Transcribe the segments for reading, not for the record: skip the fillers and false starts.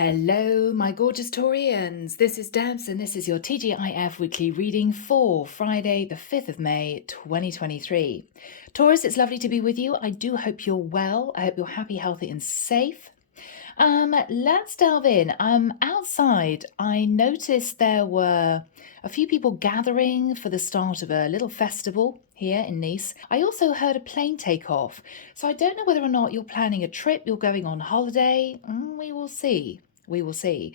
Hello, my gorgeous Taurians. This is Debs, and this is your T.G.I.F weekly reading for Friday, the 5th of May, 2023. Taurus, it's lovely to be with you. I do hope you're well. I hope you're happy, healthy, and safe. Let's delve in. Outside, I noticed there were a few people gathering for the start of a little festival here in Nice. I also heard a plane take off, so I don't know whether or not you're planning a trip, you're going on holiday. We will see. We will see.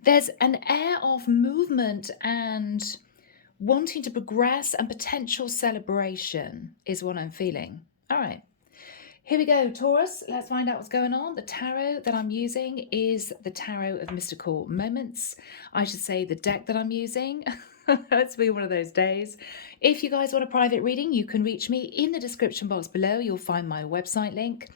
There's an air of movement and wanting to progress and potential celebration is what I'm feeling. All right. Here we go, Taurus. Let's find out what's going on. The tarot that I'm using is the Tarot of Mystical Moments. I should say the deck that I'm using. It's been one of those days. If you guys want a private reading, you can reach me in the description box below. You'll find my website link.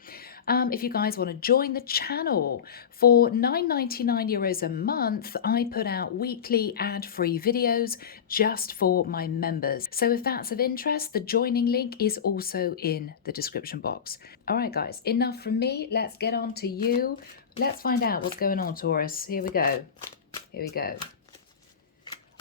If you guys want to join the channel, for €9.99 a month, I put out weekly ad-free videos just for my members. So if that's of interest, the joining link is also in the description box. All right, guys, enough from me. Let's get on to you. Let's find out what's going on, Taurus. Here we go. Here we go.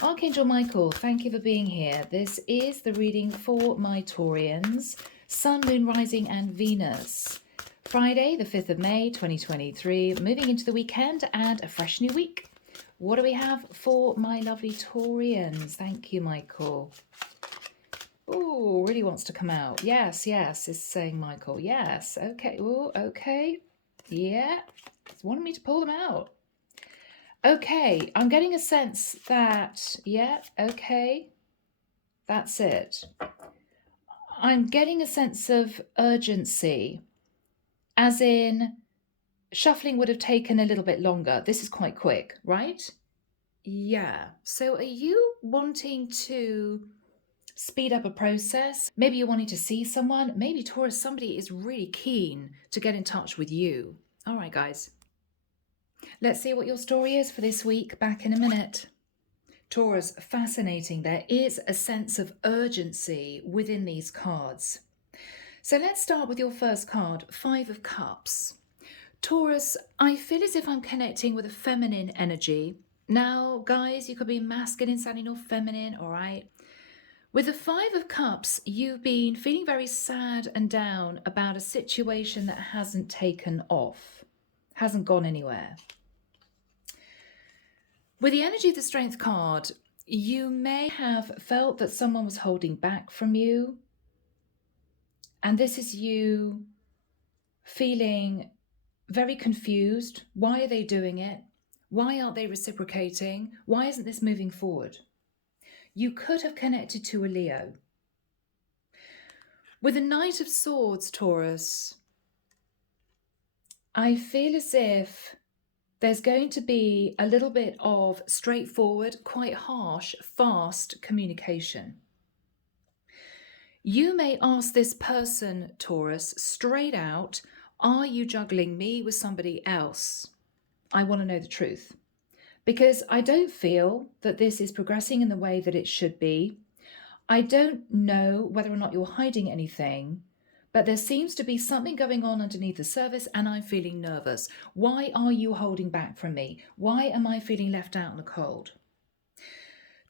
Archangel Michael, thank you for being here. This is the reading for my Taurians, Sun, Moon, Rising, and Venus. Friday, the 5th of May, 2023, moving into the weekend and a fresh new week. What do we have for my lovely Taurians? Thank you, Michael. Oh, really wants to come out. Yes, yes, is saying Michael. Yes, okay. Oh, okay. Yeah, it's wanting me to pull them out. Okay, I'm getting a sense that, yeah, okay, that's it. I'm getting a sense of urgency. As in, shuffling would have taken a little bit longer. This is quite quick, right? Yeah. So are you wanting to speed up a process? Maybe you're wanting to see someone. Maybe, Taurus, somebody is really keen to get in touch with you. All right, guys. Let's see what your story is for this week. Back in a minute. Taurus, fascinating. There is a sense of urgency within these cards. So let's start with your first card, Five of Cups. Taurus, I feel as if I'm connecting with a feminine energy. Now, guys, you could be masculine, sounding or feminine, all right? With the Five of Cups, you've been feeling very sad and down about a situation that hasn't taken off, hasn't gone anywhere. With the energy of the Strength card, you may have felt that someone was holding back from you. And this is you feeling very confused. Why are they doing it? Why aren't they reciprocating? Why isn't this moving forward? You could have connected to a Leo. With the Knight of Swords, Taurus, I feel as if there's going to be a little bit of straightforward, quite harsh, fast communication. You may ask this person, Taurus, straight out, are you juggling me with somebody else? I want to know the truth. Because I don't feel that this is progressing in the way that it should be. I don't know whether or not you're hiding anything, but there seems to be something going on underneath the surface and I'm feeling nervous. Why are you holding back from me? Why am I feeling left out in the cold?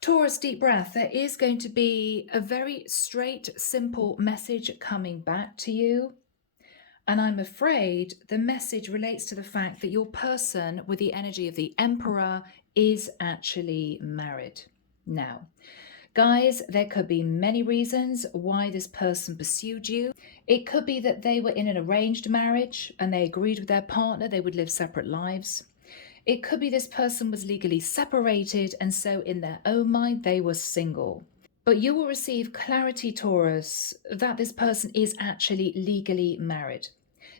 Taurus, deep breath. There is going to be a very straight, simple message coming back to you. And I'm afraid the message relates to the fact that your person with the energy of the Emperor is actually married. Now, guys, there could be many reasons why this person pursued you. It could be that they were in an arranged marriage and they agreed with their partner they would live separate lives. It could be this person was legally separated and so in their own mind they were single. But you will receive clarity, Taurus, that this person is actually legally married.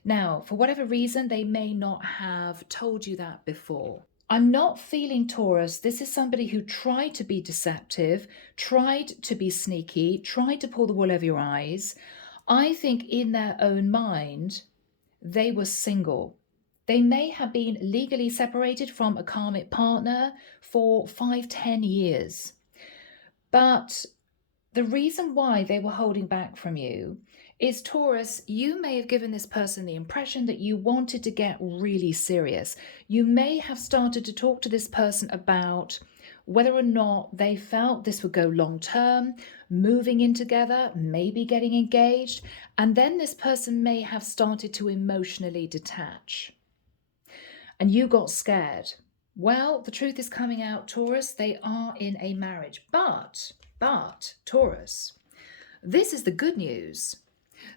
Now, for whatever reason, they may not have told you that before. I'm not feeling, Taurus, this is somebody who tried to be deceptive, tried to be sneaky, tried to pull the wool over your eyes. I think in their own mind, they were single. They may have been legally separated from a karmic partner for 5-10 years. But the reason why they were holding back from you is Taurus, you may have given this person the impression that you wanted to get really serious. You may have started to talk to this person about whether or not they felt this would go long term, moving in together, maybe getting engaged, and then this person may have started to emotionally detach. And you got scared. Well, the truth is coming out, Taurus, they are in a marriage. But, Taurus, this is the good news.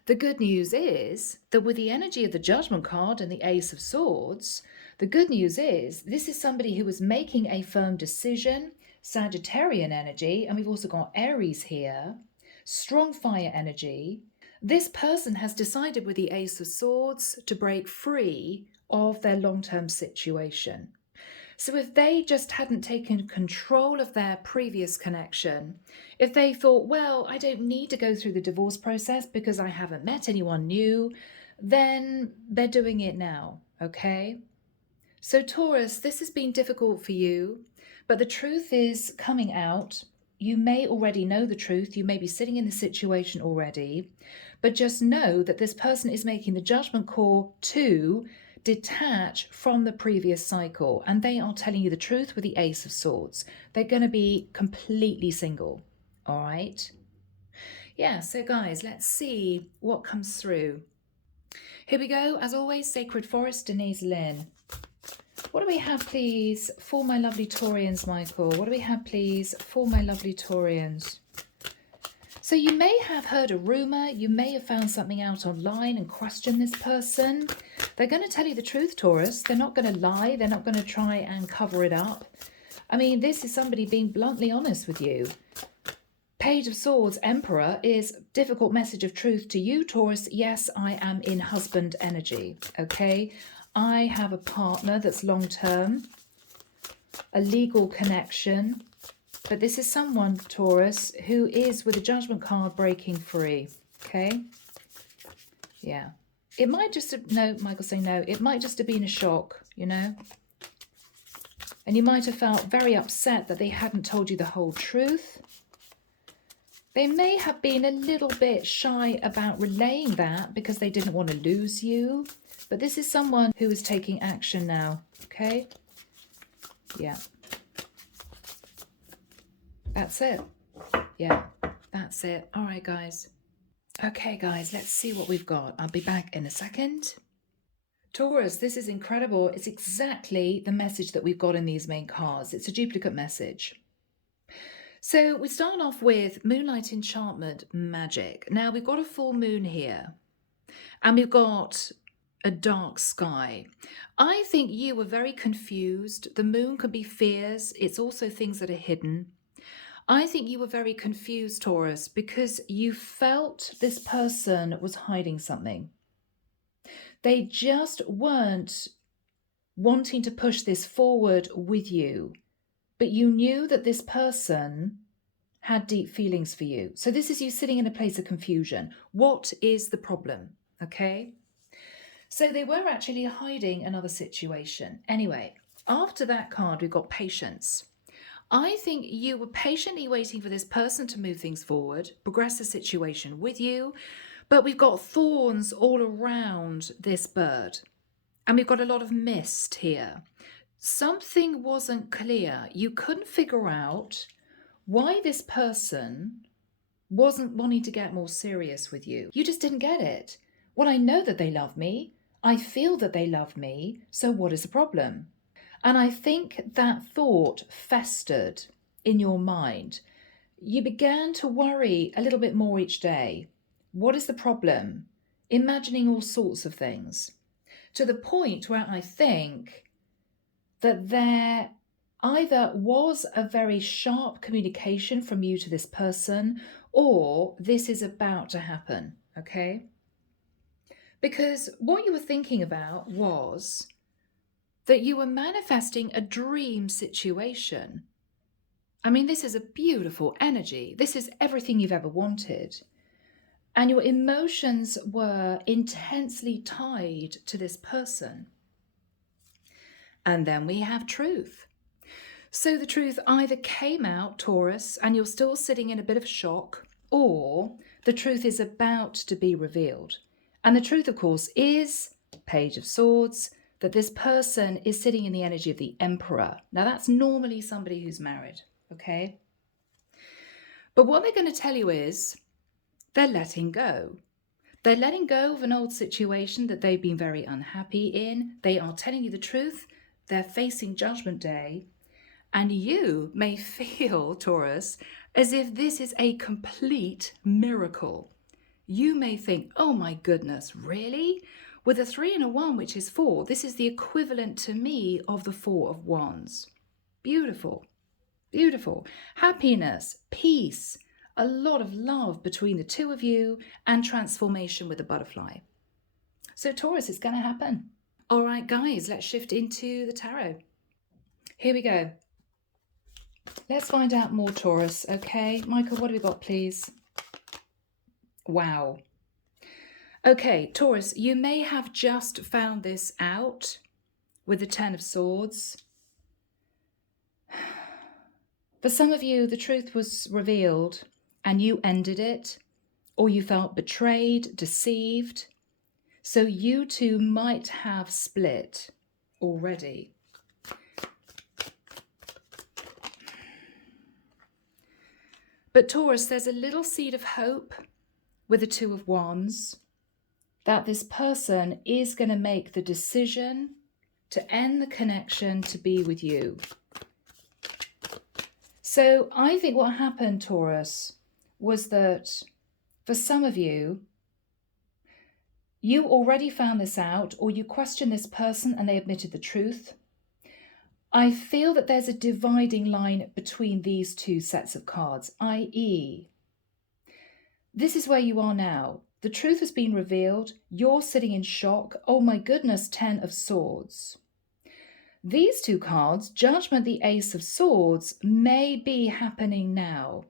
The good news is that with the energy of the Judgment card and the Ace of Swords, the good news is this is somebody who is making a firm decision, Sagittarian energy, and we've also got Aries here, strong fire energy. This person has decided with the Ace of Swords to break free of their long-term situation. So if they just hadn't taken control of their previous connection, if they thought, well, I don't need to go through the divorce process because I haven't met anyone new, then they're doing it now, okay? So Taurus, this has been difficult for you, but the truth is coming out. You may already know the truth. You may be sitting in the situation already, but just know that this person is making the judgment call to detach from the previous cycle, and they are telling you the truth with the Ace of Swords. They're going to be completely single. All right. Yeah, so guys, let's see what comes through. Here we go. As always, Sacred Forest, Denise, Linn. What do we have, please, for my lovely Taurians, Michael? What do we have, please, for my lovely Taurians? So you may have heard a rumor, you may have found something out online and questioned this person. They're going to tell you the truth, Taurus. They're not going to lie. They're not going to try and cover it up. I mean, this is somebody being bluntly honest with you. Page of Swords, Emperor, is difficult message of truth to you, Taurus. Yes, I am in husband energy, okay? I have a partner that's long-term, a legal connection. But this is someone, Taurus, who is with a judgment card breaking free, okay? Yeah. It might just have, no, Michael's saying no, it might just have been a shock, you know? And you might have felt very upset that they hadn't told you the whole truth. They may have been a little bit shy about relaying that because they didn't want to lose you. But this is someone who is taking action now, okay? Yeah. That's it. Yeah, that's it. All right, guys. Okay, guys, let's see what we've got. I'll be back in a second. Taurus, this is incredible. It's exactly the message that we've got in these main cards. It's a duplicate message. So we start off with Moonlight Enchantment Magic. Now we've got a full moon here and we've got a dark sky. I think you were very confused. The moon can be fears. It's also things that are hidden. I think you were very confused, Taurus, because you felt this person was hiding something. They just weren't wanting to push this forward with you, but you knew that this person had deep feelings for you. So this is you sitting in a place of confusion. What is the problem? Okay. So they were actually hiding another situation. Anyway, after that card, we've got patience. I think you were patiently waiting for this person to move things forward, progress the situation with you, but we've got thorns all around this bird. And we've got a lot of mist here. Something wasn't clear. You couldn't figure out why this person wasn't wanting to get more serious with you. You just didn't get it. Well, I know that they love me. I feel that they love me. So what is the problem? And I think that thought festered in your mind. You began to worry a little bit more each day. What is the problem? Imagining all sorts of things. To the point where I think that there either was a very sharp communication from you to this person, or this is about to happen, okay? Because what you were thinking about was that you were manifesting a dream situation. I mean, this is a beautiful energy. This is everything you've ever wanted. And your emotions were intensely tied to this person. And then we have truth. So the truth either came out, Taurus, and you're still sitting in a bit of shock, or the truth is about to be revealed. And the truth, of course, is Page of Swords, that this person is sitting in the energy of the Emperor. Now, that's normally somebody who's married, okay? But what they're going to tell you is they're letting go. They're letting go of an old situation that they've been very unhappy in. They are telling you the truth. They're facing Judgment Day. And you may feel, Taurus, as if this is a complete miracle. You may think, oh my goodness, really? With a 3 and a 1, which is 4, this is the equivalent to me of the 4 of Wands. Beautiful, beautiful. Happiness, peace, a lot of love between the two of you, and transformation with a butterfly. So Taurus, it's going to happen. All right, guys, let's shift into the tarot. Here we go. Let's find out more, Taurus. Okay, Michael, what have we got, please? Wow. Okay, Taurus, you may have just found this out with the 10 of Swords. For some of you, the truth was revealed and you ended it, or you felt betrayed, deceived. So you two might have split already. But Taurus, there's a little seed of hope with the 2 of Wands that this person is going to make the decision to end the connection to be with you. So I think what happened, Taurus, was that for some of you, you already found this out, or you questioned this person and they admitted the truth. I feel that there's a dividing line between these two sets of cards, i.e., this is where you are now. The truth has been revealed. You're sitting in shock. Oh my goodness, 10 of Swords. These two cards, Judgment, the Ace of Swords, may be happening now.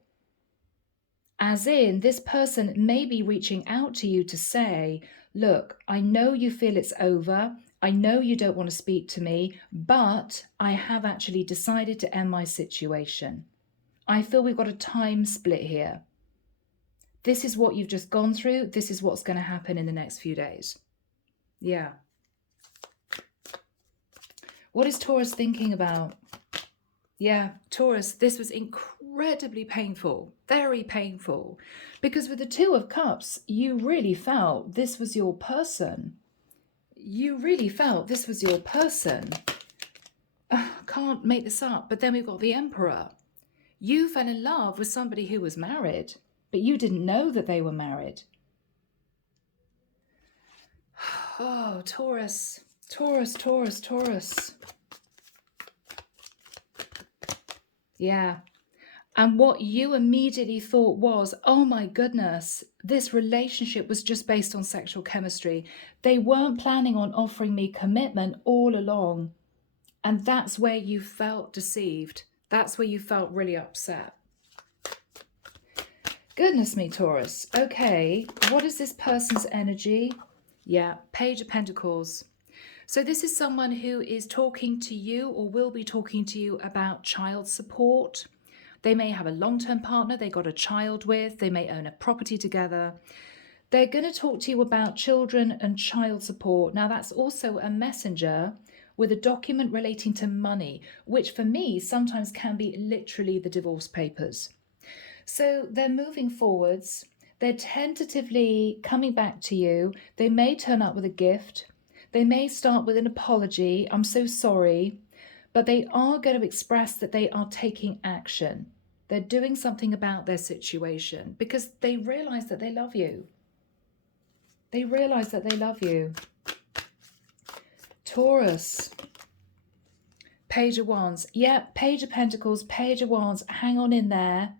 As in, this person may be reaching out to you to say, look, I know you feel it's over. I know you don't want to speak to me, but I have actually decided to end my situation. I feel we've got a time split here. This is what you've just gone through. This is what's going to happen in the next few days. Yeah. What is Taurus thinking about? Yeah, Taurus, this was incredibly painful, very painful, because with the 2 of Cups, you really felt this was your person. You really felt this was your person. Can't make this up, but then we've got the Emperor. You fell in love with somebody who was married, but you didn't know that they were married. Oh, Taurus, Taurus, Taurus, Taurus. Yeah. And what you immediately thought was, oh my goodness, this relationship was just based on sexual chemistry. They weren't planning on offering me commitment all along. And that's where you felt deceived. That's where you felt really upset. Goodness me, Taurus. Okay, what is this person's energy? Yeah, Page of Pentacles. So this is someone who is talking to you or will be talking to you about child support. They may have a long-term partner they got a child with. They may own a property together. They're going to talk to you about children and child support. Now, that's also a messenger with a document relating to money, which for me sometimes can be literally the divorce papers. So they're moving forwards. They're tentatively coming back to you. They may turn up with a gift. They may start with an apology. I'm so sorry. But they are going to express that they are taking action. They're doing something about their situation because they realize that they love you. They realize that they love you. Taurus. Page of Wands. Yeah, Page of Pentacles, Page of Wands. Hang on in there.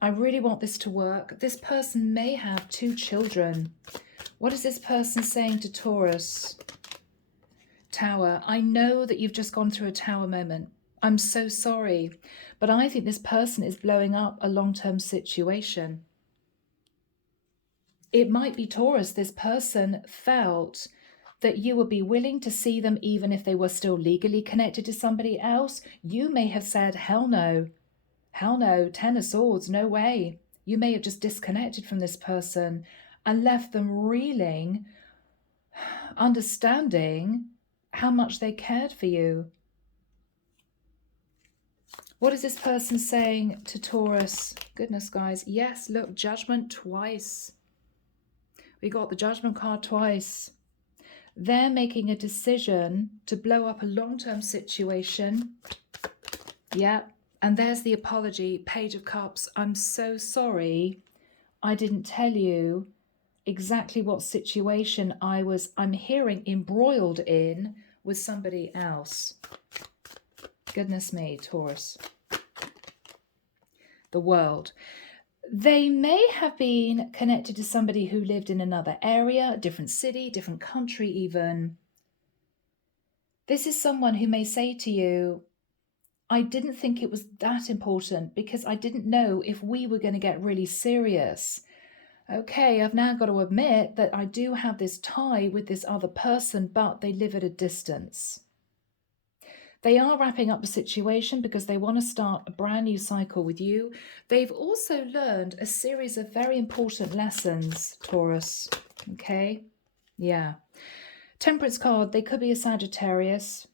I really want this to work. This person may have 2 children. What is this person saying to Taurus? Tower. I know that you've just gone through a tower moment. I'm so sorry. But I think this person is blowing up a long-term situation. It might be Taurus. This person felt that you would be willing to see them even if they were still legally connected to somebody else. You may have said, hell no. Hell no, 10 of Swords, no way. You may have just disconnected from this person and left them reeling, understanding how much they cared for you. What is this person saying to Taurus? Goodness, guys. Yes, look, Judgment twice. We got the Judgment card twice. They're making a decision to blow up a long-term situation. Yeah. And there's the apology, Page of Cups. I'm so sorry. I didn't tell you exactly what situation I'm hearing embroiled in with somebody else. Goodness me, Taurus. The World. They may have been connected to somebody who lived in another area, different city, different country even. This is someone who may say to you, I didn't think it was that important because I didn't know if we were going to get really serious. Okay, I've now got to admit that I do have this tie with this other person, but they live at a distance. They are wrapping up the situation because they want to start a brand new cycle with you. They've also learned a series of very important lessons, Taurus. Okay? Yeah. Temperance card, they could be a Sagittarius.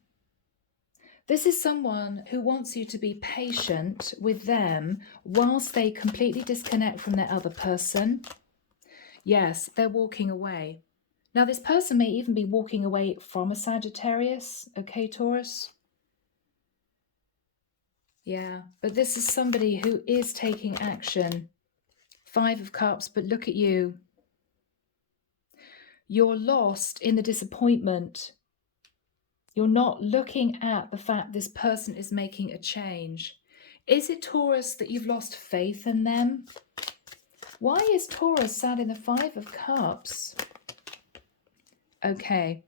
This is someone who wants you to be patient with them whilst they completely disconnect from their other person. Yes, they're walking away. Now, this person may even be walking away from a Sagittarius. Okay, Taurus? Yeah, but this is somebody who is taking action. 5 of Cups, but look at you. You're lost in the disappointment. You're not looking at the fact this person is making a change. Is it, Taurus, that you've lost faith in them? Why is Taurus sat in the 5 of Cups? Okay,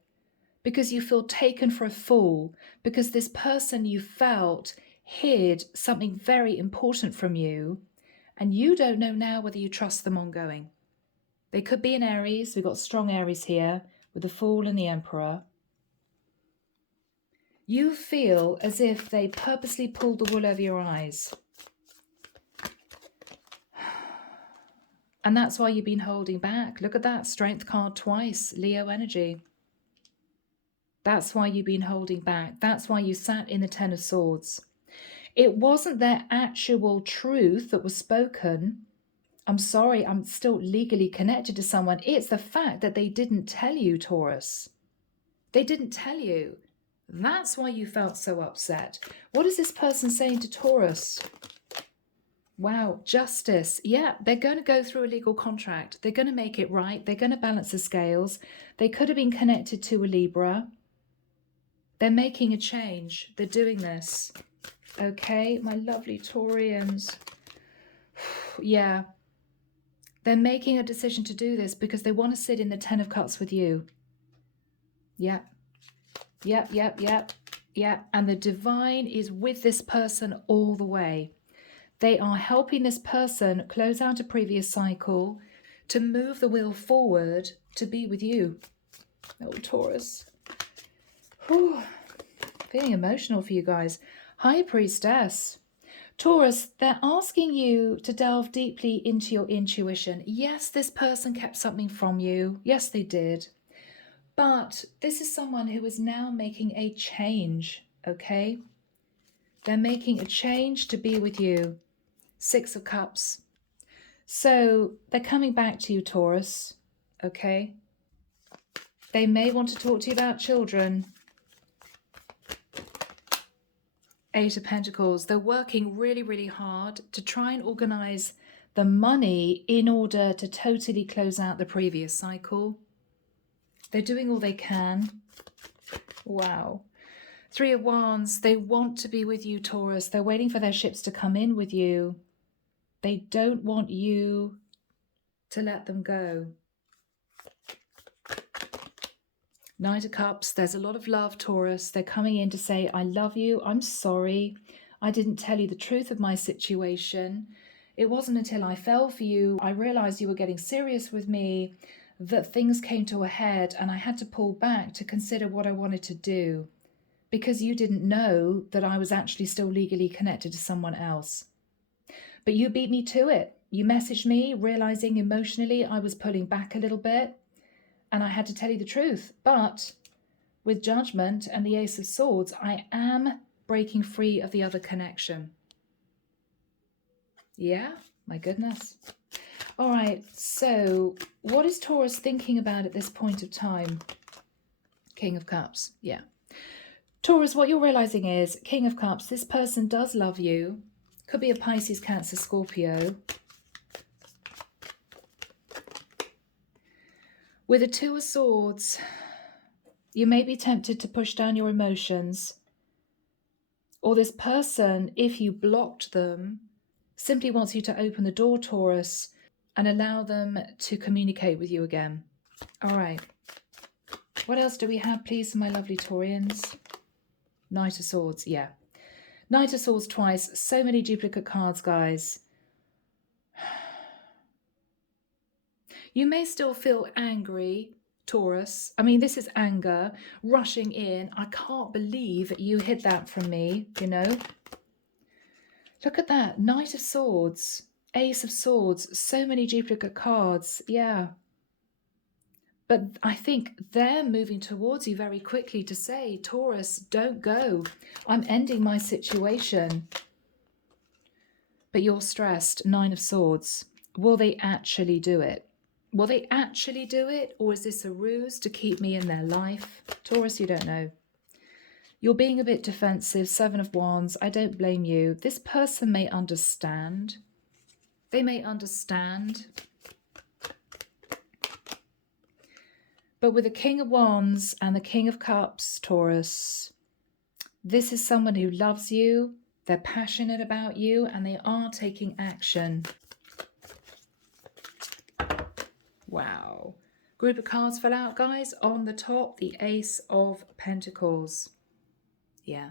because you feel taken for a fool, because this person you felt hid something very important from you, and you don't know now whether you trust them ongoing. They could be an Aries. We've got strong Aries here with the Fool and the Emperor. You feel as if they purposely pulled the wool over your eyes. And that's why you've been holding back. Look at that, Strength card twice, Leo energy. That's why you've been holding back. That's why you sat in the 10 of Swords. It wasn't their actual truth that was spoken. I'm sorry, I'm still legally connected to someone. It's the fact that they didn't tell you, Taurus. They didn't tell you. That's why you felt so upset. What is this person saying to Taurus? Wow, justice. Yeah, they're going to go through a legal contract. They're going to make it right. They're going to balance the scales. They could have been connected to a Libra. They're making a change. They're doing this. Okay, my lovely Taurians. Yeah. They're making a decision to do this because they want to sit in the 10 of Cups with you. Yep. Yep. And the divine is with this person all the way. They are helping this person close out a previous cycle to move the wheel forward to be with you. Oh, Taurus. Whew. Feeling emotional for you guys. High Priestess. Taurus, they're asking you to delve deeply into your intuition. Yes, this person kept something from you. Yes, they did. But this is someone who is now making a change, okay? They're making a change to be with you. 6 of Cups. So they're coming back to you, Taurus, okay? They may want to talk to you about children. 8 of Pentacles. They're working really, really hard to try and organize the money in order to totally close out the previous cycle. They're doing all they can. Wow. 3 of Wands. They want to be with you, Taurus. They're waiting for their ships to come in with you. They don't want you to let them go. 9 of Cups. There's a lot of love, Taurus. They're coming in to say, I love you. I'm sorry. I didn't tell you the truth of my situation. It wasn't until I fell for you, I realized you were getting serious with me, that things came to a head and I had to pull back to consider what I wanted to do because you didn't know that I was actually still legally connected to someone else. But you beat me to it. You messaged me realizing emotionally I was pulling back a little bit, and I had to tell you the truth. But with Judgment and the Ace of Swords, I am breaking free of the other connection. Yeah, my goodness. All right, so what is Taurus thinking about at this point of time? King of Cups, yeah. Taurus, what you're realizing is, King of Cups, this person does love you. Could be a Pisces, Cancer, Scorpio. With a Two of Swords, you may be tempted to push down your emotions. Or this person, if you blocked them, simply wants you to open the door, Taurus, and allow them to communicate with you again. All right. What else do we have, please, my lovely Taurians? Knight of Swords, yeah. Knight of Swords twice. So many duplicate cards, guys. You may still feel angry, Taurus. I mean, this is anger rushing in. I can't believe you hid that from me, you know. Look at that. Knight of Swords, Ace of Swords, so many duplicate cards. Yeah. But I think they're moving towards you very quickly to say, Taurus, don't go. I'm ending my situation. But you're stressed. Nine of Swords. Will they actually do it? Will they actually do it? Or is this a ruse to keep me in their life? Taurus, you don't know. You're being a bit defensive. Seven of Wands. I don't blame you. This person may understand. They may understand. But with the King of Wands and the King of Cups, Taurus, this is someone who loves you. They're passionate about you and they are taking action. Wow. Group of cards fell out, guys. On the top, the Ace of Pentacles. Yeah.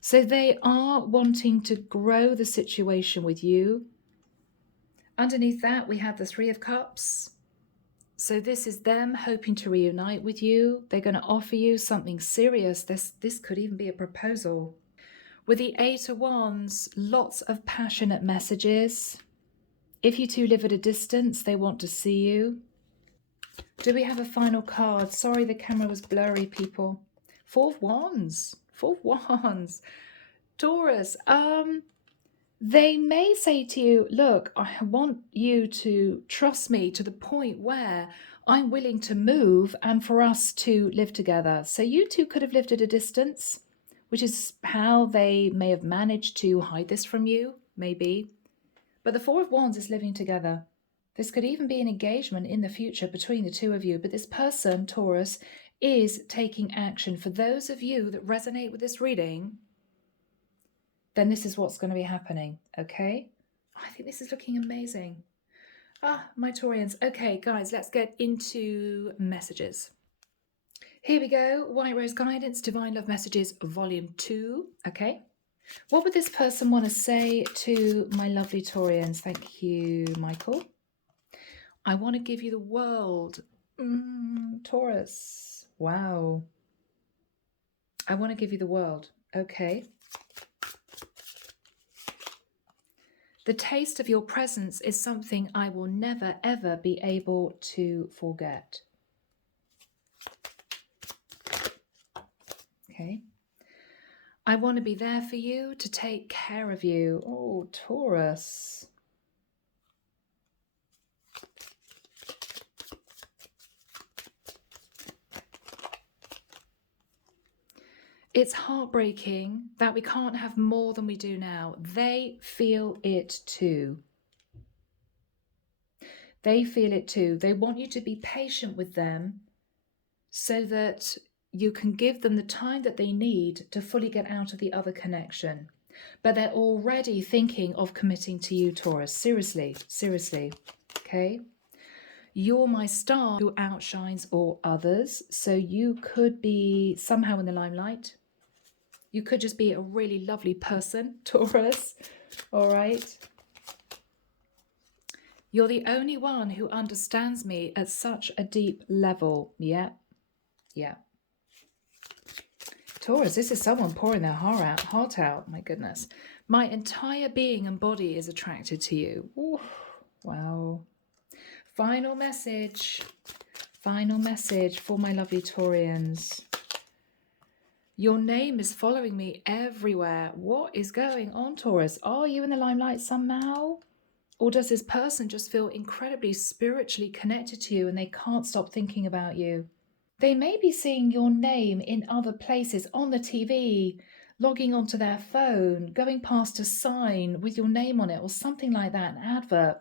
So they are wanting to grow the situation with you. Underneath that, we have the Three of Cups. So this is them hoping to reunite with you. They're going to offer you something serious. This could even be a proposal. With the Eight of Wands, lots of passionate messages. If you two live at a distance, they want to see you. Do we have a final card? Sorry, the camera was blurry, people. Four of Wands. Four of Wands. Taurus, they may say to you, look, I want you to trust me to the point where I'm willing to move and for us to live together. So you two could have lived at a distance, which is how they may have managed to hide this from you, maybe. But the Four of Wands is living together. This could even be an engagement in the future between the two of you. But this person, Taurus, is taking action. For those of you that resonate with this reading, then this is what's going to be happening, okay? I think this is looking amazing. My Taurians. Okay, guys, let's get into messages. Here we go. White Rose Guidance, Divine Love Messages, Volume 2, okay? What would this person want to say to my lovely Taurians? Thank you, Michael. I want to give you the world. Taurus. Wow. I want to give you the world. Okay. The taste of your presence is something I will never, ever be able to forget. Okay. I want to be there for you, to take care of you. Oh, Taurus. It's heartbreaking that we can't have more than we do now. They feel it too. They feel it too. They want you to be patient with them so that you can give them the time that they need to fully get out of the other connection. But they're already thinking of committing to you, Taurus. Seriously, seriously. Okay? You're my star who outshines all others. So you could be somehow in the limelight. You could just be a really lovely person, Taurus. All right? You're the only one who understands me at such a deep level. Yeah. Yeah. Taurus, this is someone pouring their heart out. My goodness. My entire being and body is attracted to you. Ooh, wow. Final message. Final message for my lovely Taurians. Your name is following me everywhere. What is going on, Taurus? Are you in the limelight somehow? Or does this person just feel incredibly spiritually connected to you and they can't stop thinking about you? They may be seeing your name in other places, on the TV, logging onto their phone, going past a sign with your name on it or something like that, an advert.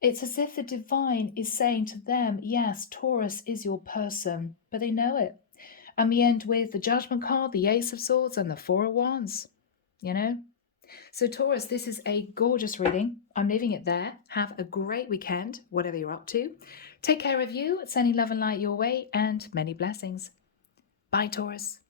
It's as if the divine is saying to them, yes, Taurus is your person, but they know it. And we end with the Judgment card, the Ace of Swords, and the Four of Wands, you know? So Taurus, this is a gorgeous reading. I'm leaving it there. Have a great weekend, whatever you're up to. Take care of you, sending love and light your way, and many blessings. Bye, Taurus.